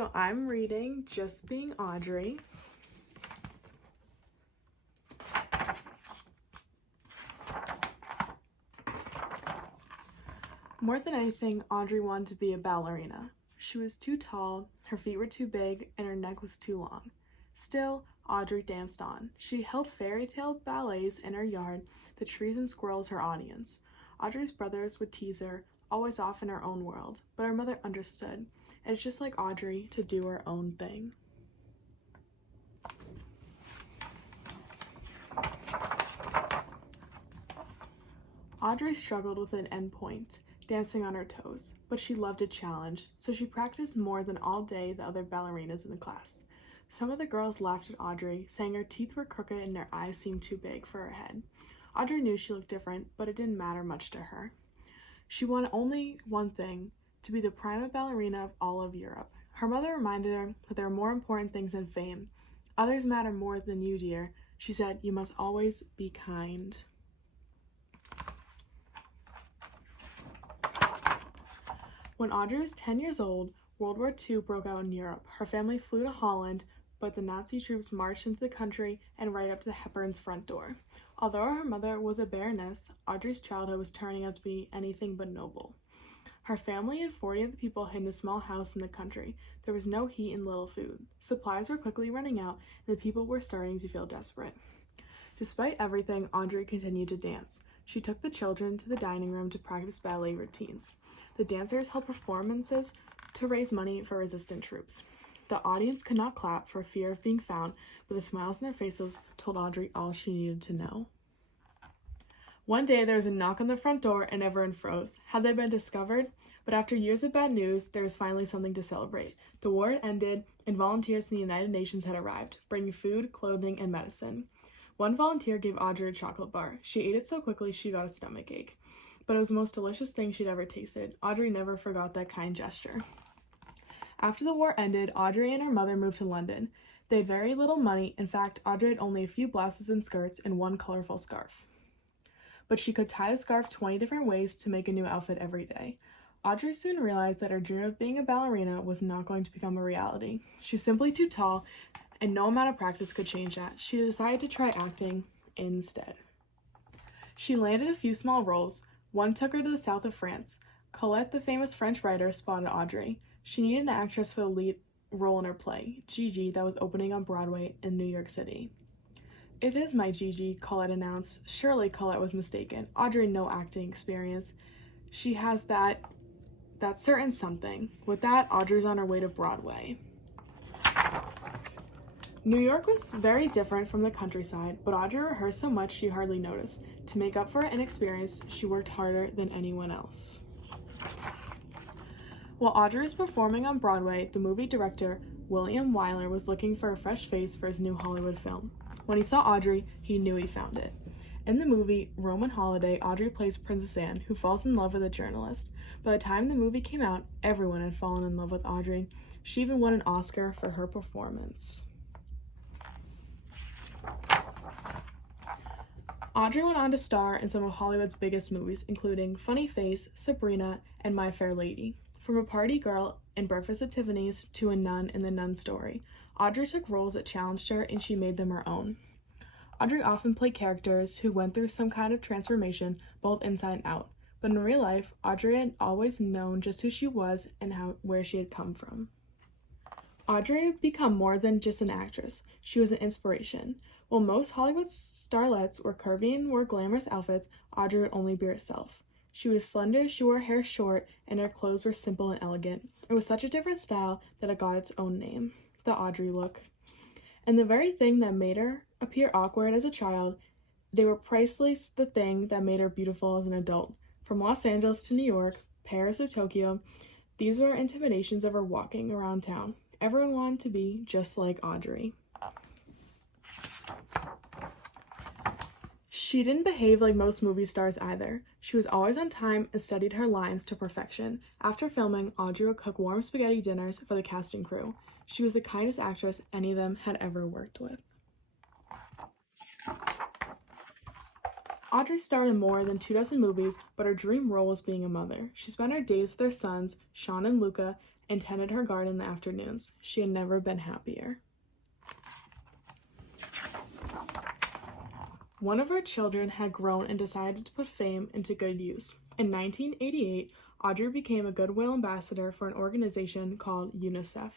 So I'm reading Just Being Audrey. More than anything, Audrey wanted to be a ballerina. She was too tall, her feet were too big, and her neck was too long. Still, Audrey danced on. She held fairy tale ballets in her yard, the trees and squirrels her audience. Audrey's brothers would tease her, always off in her own world, but her mother understood. And it's just like Audrey to do her own thing. Audrey struggled with an endpoint, dancing on her toes, but she loved a challenge, so she practiced more than all day the other ballerinas in the class. Some of the girls laughed at Audrey, saying her teeth were crooked and her eyes seemed too big for her head. Audrey knew she looked different, but it didn't matter much to her. She wanted only one thing, to be the prima ballerina of all of Europe. Her mother reminded her that there are more important things than fame. Others matter more than you, dear. She said, you must always be kind. When Audrey was 10 years old, World War II broke out in Europe. Her family flew to Holland, but the Nazi troops marched into the country and right up to the Hepburns' front door. Although her mother was a baroness, Audrey's childhood was turning out to be anything but noble. Her family and 40 other people hid in a small house in the country. There was no heat and little food. Supplies were quickly running out, and the people were starting to feel desperate. Despite everything, Audrey continued to dance. She took the children to the dining room to practice ballet routines. The dancers held performances to raise money for resistant troops. The audience could not clap for fear of being found, but the smiles on their faces told Audrey all she needed to know. One day there was a knock on the front door and everyone froze. Had they been discovered? But after years of bad news, there was finally something to celebrate. The war had ended and volunteers from the United Nations had arrived, bringing food, clothing, and medicine. One volunteer gave Audrey a chocolate bar. She ate it so quickly she got a stomachache. But it was the most delicious thing she'd ever tasted. Audrey never forgot that kind gesture. After the war ended, Audrey and her mother moved to London. They had very little money. In fact, Audrey had only a few blouses and skirts and one colorful scarf. But she could tie the scarf 20 different ways to make a new outfit every day. Audrey soon realized that her dream of being a ballerina was not going to become a reality. She was simply too tall, and no amount of practice could change that. She decided to try acting instead. She landed a few small roles. One took her to the south of France. Colette, the famous French writer, spotted Audrey. She needed an actress for the lead role in her play, Gigi, that was opening on Broadway in New York City. It is my Gigi, Colette announced. Surely Colette was mistaken. Audrey had no acting experience. She has that certain something. With that, Audrey's on her way to Broadway. New York was very different from the countryside, but Audrey rehearsed so much she hardly noticed. To make up for her inexperience, she worked harder than anyone else. While Audrey was performing on Broadway, the movie director, William Wyler, was looking for a fresh face for his new Hollywood film. When he saw Audrey, he knew he found it. In the movie Roman Holiday, Audrey plays Princess Anne, who falls in love with a journalist. By the time the movie came out, everyone had fallen in love with Audrey. She even won an Oscar for her performance. Audrey went on to star in some of Hollywood's biggest movies, including Funny Face, Sabrina, and My Fair Lady. From a party girl in Breakfast at Tiffany's to a nun in The Nun Story, Audrey took roles that challenged her and she made them her own. Audrey often played characters who went through some kind of transformation, both inside and out. But in real life, Audrey had always known just who she was and where she had come from. Audrey had become more than just an actress. She was an inspiration. While most Hollywood starlets were curvy and wore glamorous outfits, Audrey would only be herself. She was slender, she wore her hair short, and her clothes were simple and elegant. It was such a different style that it got its own name, the Audrey look. And the very thing that made her appear awkward as a child, they were precisely the thing that made her beautiful as an adult. From Los Angeles to New York, Paris to Tokyo, these were intimidations of her walking around town. Everyone wanted to be just like Audrey. She didn't behave like most movie stars either. She was always on time and studied her lines to perfection. After filming, Audrey would cook warm spaghetti dinners for the cast and crew. She was the kindest actress any of them had ever worked with. Audrey starred in more than 24 movies, but her dream role was being a mother. She spent her days with her sons, Sean and Luca, and tended her garden in the afternoons. She had never been happier. One of her children had grown and decided to put fame into good use. In 1988, Audrey became a goodwill ambassador for an organization called UNICEF.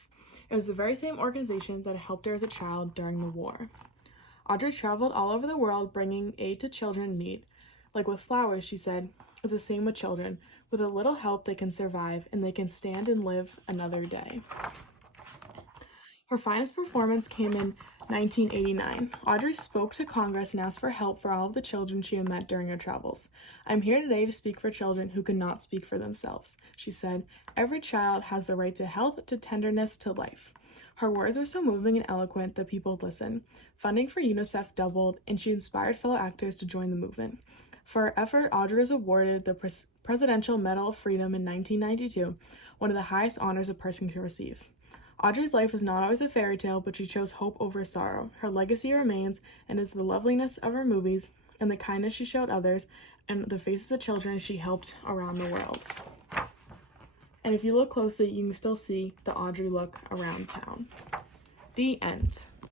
It was the very same organization that helped her as a child during the war. Audrey traveled all over the world bringing aid to children in need. Like with flowers, she said, it's the same with children. With a little help, they can survive, and they can stand and live another day. Her finest performance came in 1989. Audrey spoke to Congress and asked for help for all of the children she had met during her travels. I'm here today to speak for children who could not speak for themselves. She said, every child has the right to health, to tenderness, to life. Her words were so moving and eloquent that people listened. Funding for UNICEF doubled, and she inspired fellow actors to join the movement. For her effort, Audrey was awarded the Presidential Medal of Freedom in 1992, one of the highest honors a person can receive. Audrey's life was not always a fairy tale, but she chose hope over sorrow. Her legacy remains, and is the loveliness of her movies, and the kindness she showed others, and the faces of children she helped around the world. And if you look closely, you can still see the Audrey look around town. The end.